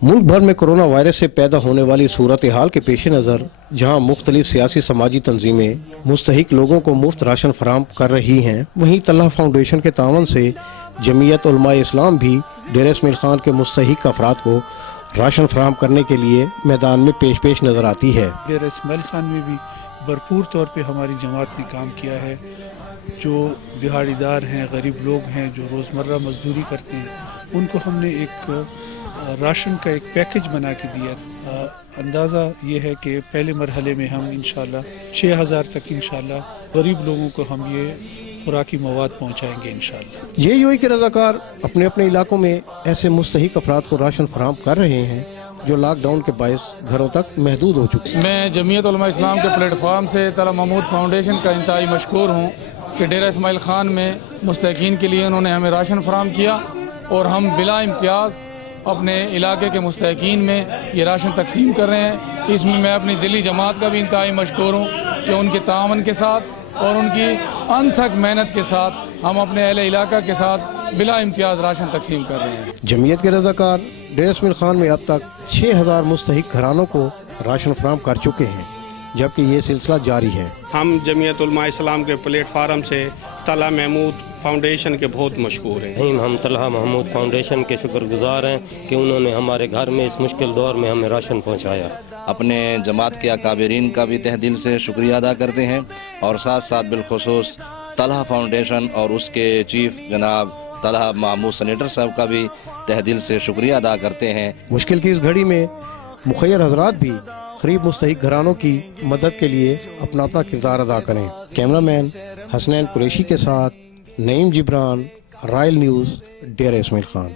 मुल्क भर में कोरोना वायरस से पैदा होने वाली सूरत हाल के पेश नज़र जहाँ मुख्तलिफ सियासी समाजी तंजीमें मुस्तहिक लोगों को मुफ्त राशन फराहम कर रही हैं, वहीं तल्हा फाउंडेशन के तावन से जमीयत उलमाए इस्लाम भी डेरा इस्माइल खान के मुस्तहिक अफराद को राशन फराहम करने के लिए मैदान में पेश नज़र आती है। डेरा इस्माइल खान में भी भरपूर तौर पे हमारी जमात ने काम किया है। जो दिहाड़ीदार हैं, गरीब लोग हैं, जो रोज़मर्रा मजदूरी करते हैं, उनको हमने एक राशन का एक पैकेज बना के दिया। अंदाज़ा ये है कि पहले मरहले में हम इंशाल्लाह 6000 तक इंशाल्लाह गरीब लोगों को हम ये खुराकी मवाद पहुँचाएँगे इंशाल्लाह। JUI के रज़ाकार अपने अपने इलाकों में ऐसे मुस्तहिक अफराद को राशन फराहम कर रहे हैं जो लॉकडाउन के बायस घरों तक महदूद हो चुके हैं। मैं जमीयत उलमा इस्लाम के प्लेटफॉर्म से तलहा महमूद फाउंडेशन का इंतहाई मशकूर हूँ कि डेरा इस्माइल खान में मुस्तहिकीन के लिए उन्होंने हमें राशन फराहम किया और हम बिला इम्तियाज़ अपने इलाके के मुस्तहिकीन में ये राशन तकसीम कर रहे हैं। इसमें मैं अपनी ज़िली जमात का भी इंतहाई मशकूर हूँ कि उनके तावन के साथ और उनकी अनथक मेहनत के साथ हम अपने अहले इलाका के साथ बिला इम्तियाज़ राशन तकसीम कर रहे हैं। जमीयत के रज़ाकार डेरा इस्माइल खान में अब तक 6000 मुस्तहिक घरानों को राशन फराहम कर चुके हैं, जबकि ये सिलसिला जारी है। हम जमीयत उलमा इस्लाम के प्लेटफार्म से तल्हा महमूद फाउंडेशन के बहुत मशहूर हैं। हम तल्हा महमूद फाउंडेशन के शुक्रगुजार हैं कि उन्होंने हमारे घर में इस मुश्किल दौर में हमें राशन पहुंचाया। अपने जमात के अकाबरीन का भी तहे दिल से शुक्रिया अदा करते हैं और साथ साथ बिलखुसूस तल्हा फाउंडेशन और उसके चीफ जनाब तल्हा महमूद सनेटर साहब का भी तहे दिल से शुक्रिया अदा करते हैं। मुश्किल की इस घड़ी में मुखैर हजरात भी गरीब मुस्तहिक घरानों की मदद के लिए अपना अपना किरदार अदा करें। कैमरामैन हसनैन कुरैशी के साथ नईम जिब्रान, रॉयल न्यूज़, डेरा इस्माइल खान।